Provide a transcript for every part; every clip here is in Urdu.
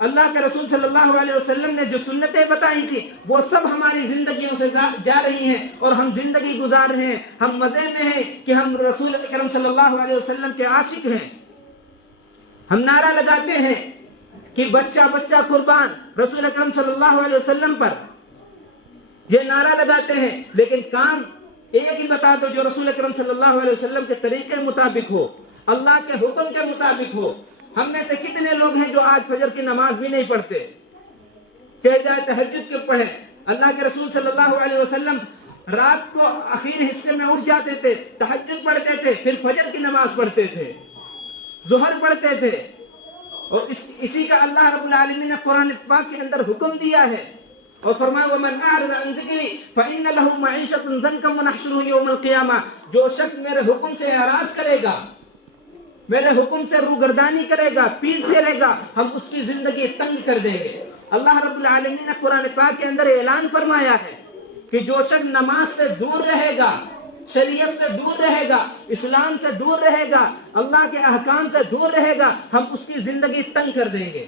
اللہ کے رسول صلی اللہ علیہ وسلم نے جو سنتیں بتائی تھی وہ سب ہماری زندگیوں سے جا رہی ہیں اور ہم زندگی گزار رہے ہیں. ہم مزے میں ہیں کہ ہم رسول اکرم صلی اللہ علیہ وسلم کے عاشق ہیں. ہم نعرہ لگاتے ہیں کہ بچہ بچہ قربان رسول اکرم صلی اللہ علیہ وسلم پر، یہ نعرہ لگاتے ہیں، لیکن کام ایک ہی بتا دو جو رسول اکرم صلی اللہ علیہ وسلم کے طریقے مطابق ہو، اللہ کے حکم کے مطابق ہو. ہم میں سے کتنے لوگ ہیں جو آج فجر کی نماز بھی نہیں پڑھتے، چاہے تہجد کے پڑھیں. اللہ کے رسول صلی اللہ علیہ وسلم رات کو آخر حصے میں اٹھ جاتے تھے، تہجد پڑھتے تھے، پھر فجر کی نماز پڑھتے تھے، ظہر پڑھتے تھے. اور اسی کا اللہ رب العالمین نے قرآن پاک کے اندر حکم دیا ہے اور فرمایا وَمَنْ أَعْرَضَ عَنْ ذِكْرِي فَإِنَّ لَهُ مَعِيشَةً ضَنْكًا وَنَحْشُرُهُ يَوْمَ الْقِيَامَةِ. جو شخص میرے حکم سے اعراض کرے گا، میرے حکم سے روگردانی کرے گا، پیٹ پھیرے گا، ہم اس کی زندگی تنگ کر دیں گے. اللہ رب العالمین نے قرآن پاک کے اندر اعلان فرمایا ہے کہ جو شخص نماز سے دور رہے گا، شریعت سے دور رہے گا، اسلام سے دور رہے گا، اللہ کے احکام سے دور رہے گا، ہم اس کی زندگی تنگ کر دیں گے.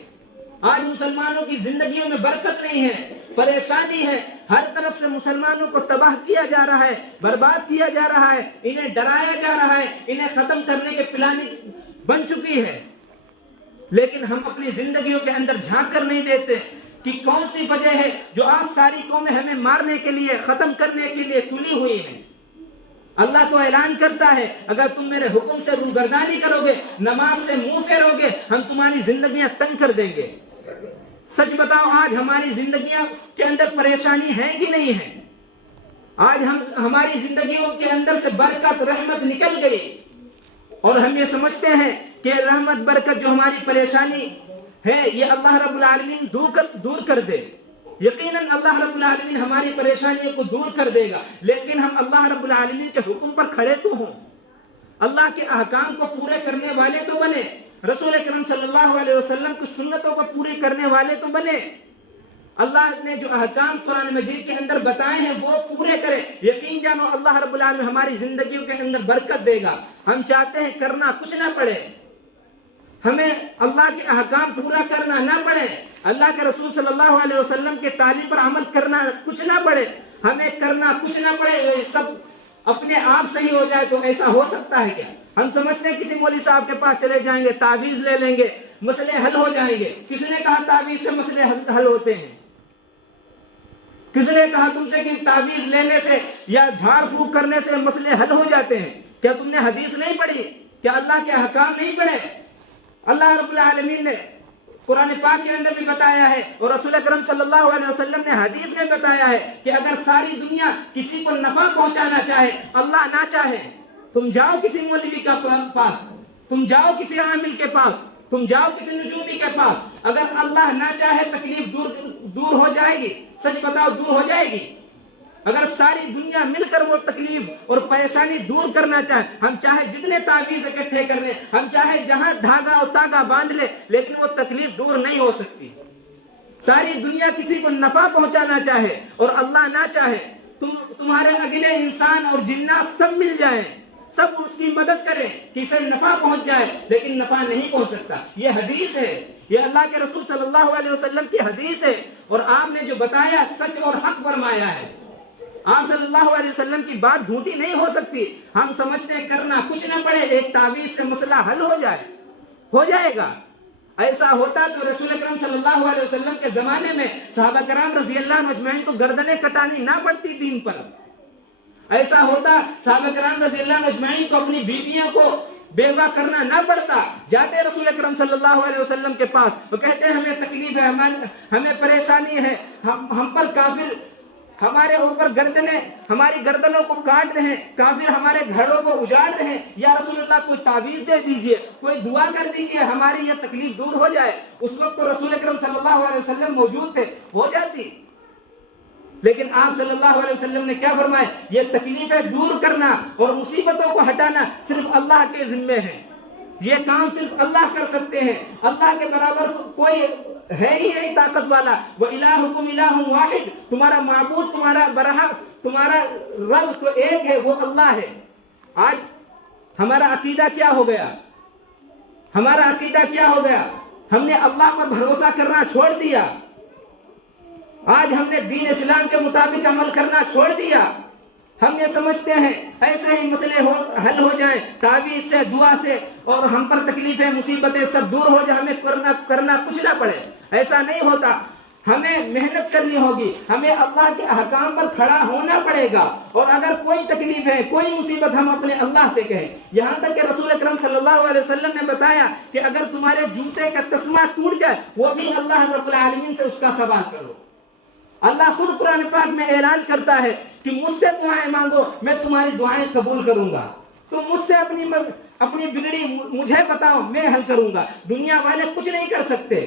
آج مسلمانوں کی زندگیوں میں برکت نہیں ہے، پریشانی ہے، ہر طرف سے مسلمانوں کو تباہ کیا جا رہا ہے، برباد کیا جا رہا ہے، انہیں ڈرایا جا رہا ہے، انہیں ختم کرنے کے پلاننگ بن چکی ہے. لیکن ہم اپنی زندگیوں کے اندر جھانک کر نہیں دیتے کہ کون سی وجہ ہے جو آج ساری قومیں ہمیں مارنے کے لیے، ختم کرنے کے لیے تلی ہوئی ہیں. اللہ تو اعلان کرتا ہے اگر تم میرے حکم سے روگردانی کرو گے، نماز سے منہ پھیرو گے، ہم تمہاری زندگیاں تنگ کر دیں گے. سچ بتاؤ آج ہماری زندگیوں کے اندر پریشانی ہے کہ نہیں ہے؟ آج ہماری زندگیوں کے اندر سے برکت رحمت نکل گئی اور ہم یہ سمجھتے ہیں کہ رحمت برکت جو ہماری پریشانی ہے یہ اللہ رب العالمین دور کر دے. یقیناً اللہ رب العالمین ہماری پریشانیوں کو دور کر دے گا، لیکن ہم اللہ رب العالمین کے حکم پر کھڑے تو ہوں، اللہ کے احکام کو پورے کرنے والے تو بنے، رسول اکرم صلی اللہ علیہ وسلم کی سنتوں کو پوری کرنے والے تو بنے، اللہ نے جو احکام قرآن مجید کے اندر بتائے ہیں وہ پورے کرے. یقین جانو اللہ رب العالمین ہماری زندگیوں کے اندر برکت دے گا. ہم چاہتے ہیں کرنا کچھ نہ پڑے، ہمیں اللہ کے احکام پورا کرنا نہ پڑے، اللہ کے رسول صلی اللہ علیہ وسلم کے تعلیم پر عمل کرنا کچھ نہ پڑے، ہمیں کرنا کچھ نہ پڑے، یہ سب اپنے آپ صحیح ہو جائے تو ایسا ہو سکتا ہے کیا؟ ہم سمجھتے ہیں کسی مولوی صاحب کے پاس چلے جائیں گے، تعویذ لے لیں گے، مسئلے حل ہو جائیں گے. کس نے کہا تعویذ سے مسئلے حل ہوتے ہیں؟ کس نے کہا تم سے کہ تعویذ لینے سے یا جھاڑ پھونک کرنے سے مسئلے حل ہو جاتے ہیں؟ کیا تم نے حدیث نہیں پڑھی؟ کیا اللہ کے احکام نہیں پڑھے؟ اللہ رب العالمین نے قرآن پاک کے اندر بھی بتایا ہے اور رسول اکرم صلی اللہ علیہ وسلم نے حدیث میں بتایا ہے کہ اگر ساری دنیا کسی کو نفع پہنچانا چاہے، اللہ نہ چاہے، تم جاؤ کسی مولوی کے پاس، تم جاؤ کسی عامل کے پاس، تم جاؤ کسی نجومی کے پاس، اگر اللہ نہ چاہے تکلیف دور ہو جائے گی. سچ بتاؤ دور ہو جائے گی؟ اگر ساری دنیا مل کر وہ تکلیف اور پریشانی دور کرنا چاہے، ہم چاہے جتنے تعویذ اکٹھے کر لیں، ہم چاہے جہاں دھاگا اور تاگا باندھ لیں، لیکن وہ تکلیف دور نہیں ہو سکتی. ساری دنیا کسی کو نفع پہنچانا چاہے اور اللہ نہ چاہے، تمہارے اگلے انسان اور جنات سب مل جائیں، سب اس کی مدد کریں کہ اسے نفع پہنچ جائے، لیکن نفع نہیں پہنچ سکتا. یہ حدیث ہے، یہ اللہ کے رسول صلی اللہ علیہ وسلم کی حدیث ہے اور آپ نے جو بتایا سچ اور حق فرمایا ہے. آپ صلی اللہ علیہ وسلم کی بات جھوٹی نہیں ہو سکتی. ہم سمجھتے ہیں کرنا کچھ نہ پڑے، ایک تعویذ سے مسئلہ حل ہو جائے گا. ایسا ہوتا تو رسول اکرم صلی اللہ علیہ وسلم کے زمانے میں صحابہ کرام رضی اللہ عنہ اجمعین کو گردنیں کٹانی نہ پڑتی دین پر. ایسا ہوتا صحابہ کرام رضی اللہ عنہ اجمعین کو اپنی بیویوں کو بیوہ کرنا نہ پڑتا. جاتے رسول اکرم صلی اللہ علیہ وسلم کے پاس، وہ کہتے ہیں ہمیں تکلیف ہے، ہمیں پریشانی ہے، ہم پر کافر ہمارے اوپر گردنیں، ہماری گردنوں کو کاٹ رہے ہیں، کافر ہمارے گھروں کو اجاڑ رہے ہیں، یا رسول اللہ کوئی تعویذ دے دیجئے، کوئی دعا کر دیجئے، ہماری یہ تکلیف دور ہو جائے. اس وقت تو رسول اکرم صلی اللہ علیہ وسلم موجود تھے، ہو جاتی. لیکن آپ صلی اللہ علیہ وسلم نے کیا فرمایا؟ یہ تکلیفیں دور کرنا اور مصیبتوں کو ہٹانا صرف اللہ کے ذمے ہے. یہ کام صرف اللہ کر سکتے ہیں، اللہ کے برابر کوئی ہے ہی نہیں طاقت والا. وَإِلَٰهُكُمْ إِلَٰهٌ وَاحِدٌ، تمہارا معبود، تمہارا رب تو ایک ہے، وہ اللہ ہے. آج ہمارا عقیدہ کیا ہو گیا؟ ہمارا عقیدہ کیا ہو گیا؟ ہم نے اللہ پر بھروسہ کرنا چھوڑ دیا، آج ہم نے دین اسلام کے مطابق عمل کرنا چھوڑ دیا۔ ہم یہ سمجھتے ہیں ایسے ہی مسئلے حل ہو جائیں تعویذ سے، دعا سے، اور ہم پر تکلیفیں مصیبتیں سب دور ہو جائیں، ہمیں کرنا کچھ نہ پڑے۔ ایسا نہیں ہوتا، ہمیں محنت کرنی ہوگی، ہمیں اللہ کے احکام پر کھڑا ہونا پڑے گا، اور اگر کوئی تکلیف ہے، کوئی مصیبت، ہم اپنے اللہ سے کہیں۔ یہاں تک کہ رسول اکرم صلی اللہ علیہ وسلم نے بتایا کہ اگر تمہارے جوتے کا تسمہ ٹوٹ جائے، وہ بھی اللہ رب العالمین سے اس کا سوال کرو۔ اللہ خود قرآن پاک میں اعلان کرتا ہے کہ مجھ سے دعائیں مانگو، میں تمہاری دعائیں قبول کروں گا۔ تم مجھ سے اپنی بگڑی مجھے بتاؤ، میں حل کروں گا۔ دنیا والے کچھ نہیں کر سکتے،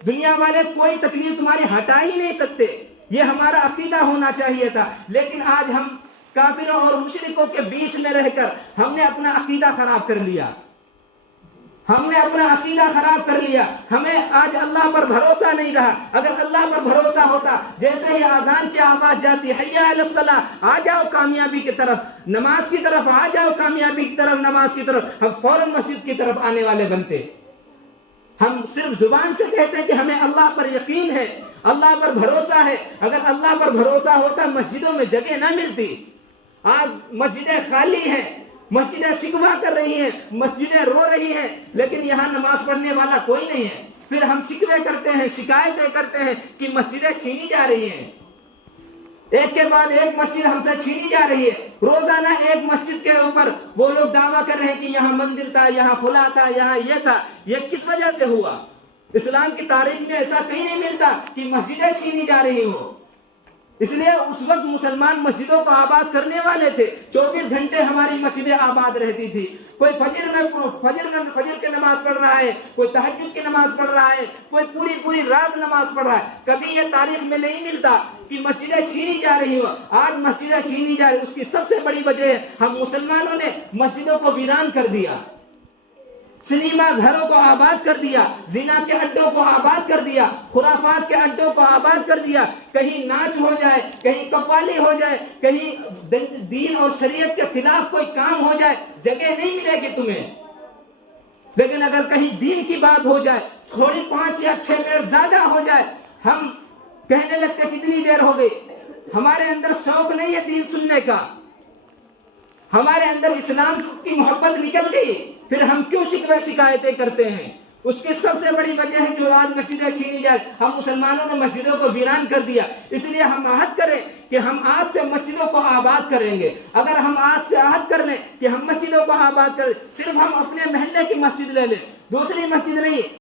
دنیا والے کوئی تکلیف تمہاری ہٹا ہی نہیں سکتے۔ یہ ہمارا عقیدہ ہونا چاہیے تھا، لیکن آج ہم کافروں اور مشرکوں کے بیچ میں رہ کر ہم نے اپنا عقیدہ خراب کر لیا، ہم نے اپنا عقیدہ خراب کر لیا۔ ہمیں آج اللہ پر بھروسہ نہیں رہا۔ اگر اللہ پر بھروسہ ہوتا، جیسے ہی اذان کی آواز جاتی، حی علی الصلاۃ، آ جاؤ کامیابی کی طرف، نماز کی طرف آ جاؤ، کامیابی کی طرف، نماز کی طرف، ہم فوراً مسجد کی طرف آنے والے بنتے۔ ہم صرف زبان سے کہتے ہیں کہ ہمیں اللہ پر یقین ہے، اللہ پر بھروسہ ہے۔ اگر اللہ پر بھروسہ ہوتا، مسجدوں میں جگہ نہ ملتی۔ آج مسجدیں خالی ہیں، مسجدیں شکوہ کر رہی ہیں، مسجدیں رو رہی ہیں، لیکن یہاں نماز پڑھنے والا کوئی نہیں ہے۔ پھر ہم شکوے کرتے ہیں، شکایتیں کرتے ہیں کہ مسجدیں چھینی جا رہی ہیں، ایک کے بعد ایک مسجد ہم سے چھینی جا رہی ہے۔ روزانہ ایک مسجد کے اوپر وہ لوگ دعویٰ کر رہے ہیں کہ یہاں مندر تھا، یہاں فلاں تھا، یہاں یہ تھا۔ یہ کس وجہ سے ہوا؟ اسلام کی تاریخ میں ایسا کہیں نہیں ملتا کہ مسجدیں چھینی جا رہی ہوں۔ اس لیے اس وقت مسلمان مسجدوں کو آباد کرنے والے تھے۔ 24 گھنٹے ہماری مسجدیں آباد رہتی تھی۔ کوئی فجر کی نماز پڑھ رہا ہے، کوئی تہجد کی نماز پڑھ رہا ہے، کوئی پوری رات نماز پڑھ رہا ہے۔ کبھی یہ تاریخ میں نہیں ملتا کہ مسجدیں چھینی جا رہی ہو۔ آج مسجدیں چھینی جا رہی، اس کی سب سے بڑی وجہ ہے ہم مسلمانوں نے مسجدوں کو ویران کر دیا، سنیما گھروں کو آباد کر دیا، زنا کے اڈوں کو آباد کر دیا، خرافات کے اڈوں کو آباد کر دیا۔ کہیں ناچ ہو جائے، کہیں قوالی ہو جائے، کہیں دین اور شریعت کے خلاف کوئی کام ہو جائے، جگہ نہیں ملے گی تمہیں۔ لیکن اگر کہیں دین کی بات ہو جائے، تھوڑی 5 یا 6 منٹ زیادہ ہو جائے، ہم کہنے لگتے کتنی دیر ہو گئی۔ ہمارے اندر شوق نہیں ہے دین سننے کا، ہمارے اندر اسلام کی محبت نکل گئی، پھر ہم کیوں شکوے شکایتیں کرتے ہیں؟ اس کی سب سے بڑی وجہ ہے جو آج مسجدیں چھینی جائے۔ ہم مسلمانوں نے مسجدوں کو ویران کر دیا۔ اس لیے ہم عہد کریں کہ ہم آج سے مسجدوں کو آباد کریں گے۔ اگر ہم آج سے عہد کر لیں کہ ہم مسجدوں کو آباد کریں، صرف ہم اپنے محلے کی مسجد لے لیں، دوسری مسجد نہیں،